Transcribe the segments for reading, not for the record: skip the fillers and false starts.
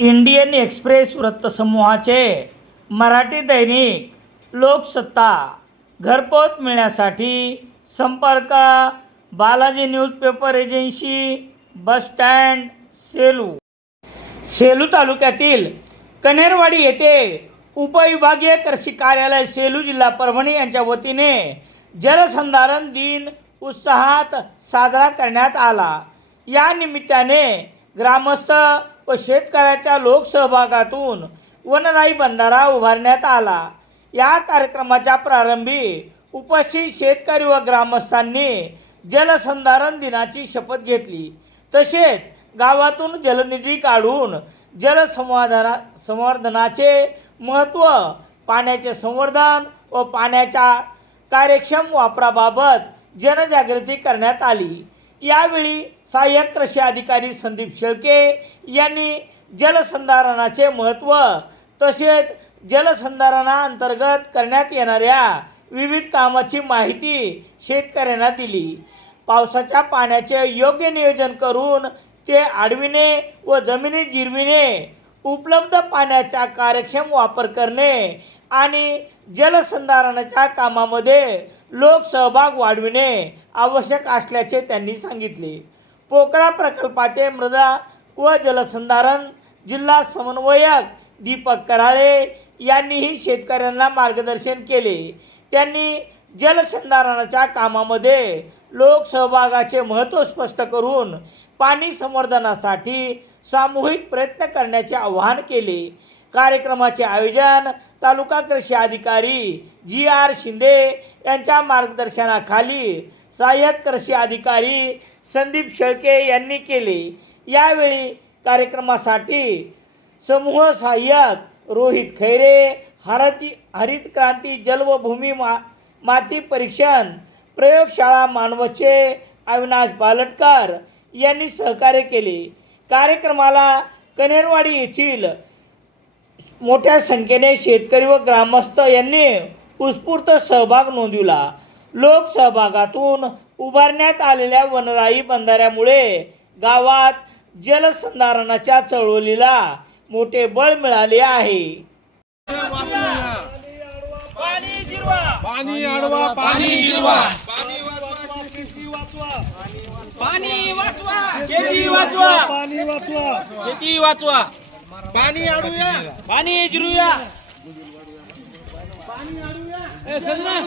Indian express वृत्तसमूहाचे Marathi दैनिक लोकसत्ता घरपोच मिळण्यासाठी संपर्क Balaji newspaper agency, bus stand, Selu तालुक्यातील कनेरवाडी येथे उपविभागीय कृषी कार्यालय सेलू जिल्हा परभणी यांच्या वतीने जलसंधारण दिन उत्साहात साजरा करण्यात आला। या निमित्ताने ग्रामस्थ व शेतकऱ्याच्या लोकसहभागातून वनराई बंधारा उभारण्यात आला। या कार्यक्रमाच्या प्रारंभी उपस्थित शेतकरी व ग्रामस्थांनी जलसंधारण दिनाची शपथ घेतली। तसेच गावातून जलनिधी काढून संवर्धनाचे महत्त्व, पाण्याचे संवर्धन व पाण्याच्या कार्यक्षम वापराबाबत जनजागृती करण्यात आली। यावेळी सहाय्यक कृषी अधिकारी संदीप शेळके यांनी जलसंधारणाचे महत्त्व तसेच जलसंधारणाअंतर्गत करण्यात येणाऱ्या विविध कामाची माहिती शेतकऱ्यांना दिली। पावसाच्या पाण्याचे योग्य नियोजन करून ते अडविणे व जमिनीत जिरविणे, उपलब्ध पाण्याचा कार्यक्षम वापर करणे आणि जलसंधारणाच्या कामामध्ये लोकसहभाग वाढविणे आवश्यक असल्याचे त्यांनी सांगितले। पोकळा प्रकल्पाचे मृदा व जलसंधारण जिल्हा समन्वयक दीपक कराळे यांनीही शेतकऱ्यांना मार्गदर्शन केले। त्यांनी जलसंधारणाच्या कामामध्ये लोकसहभागाचे महत्त्व स्पष्ट करून पाणी संवर्धनासाठी सामूहिक प्रयत्न करण्याचे आवाहन केले। कार्यक्रमाचे आयोजन तालुका कृषी अधिकारी जी.आर. शिंदे यांच्या मार्गदर्शनाखाली सहाय्यक कृषी अधिकारी संदीप शेळके यांनी केले। यावेळी कार्यक्रमासाठी समूह सहाय्यक रोहित खैरे, हरित क्रांती जल व भूमी माती परीक्षण प्रयोगशाळा मानवचे अविनाश बालटकर यांनी सहकार्य केले। कार्यक्रमाला कनेरवाडी येथील मोठ्या संख्येने शेतकरी व ग्रामस्थ यांनी उत्स्फूर्त सहभाग नोंदविला। लोकसहभागातून उभारण्यात आलेल्या वनराई बंधाऱ्यामुळे गावात जलसंधारणाच्या चळवळीला मोठे बळ मिळाले आहे। पाणी जिरवा, पाणी अडवा, पाणी जिरवा, पाणी वाचवा, शेती वाचवा, पाणी वाचवा, शेती वाचवा, पाणी अडवूया, पाणी जिरूया, पाणी अडवूया, चल ना,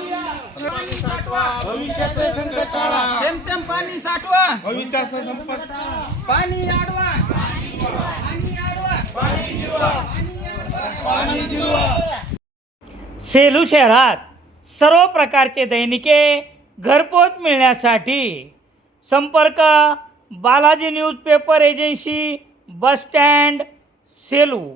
पाणी साठवा, भविष्याचे संकट टाळा, थेंब पाणी साठवा, भविष्याचे संकट टाळा, पाणी अडवा, पाणी अडवा, पाणी जिरवा, पाणी जिरवा। सेलू शहरात सर्व प्रकारचे दैनिके घरपोच मिळण्यासाठी संपर्क Balaji newspaper agency, bus stand, Selu.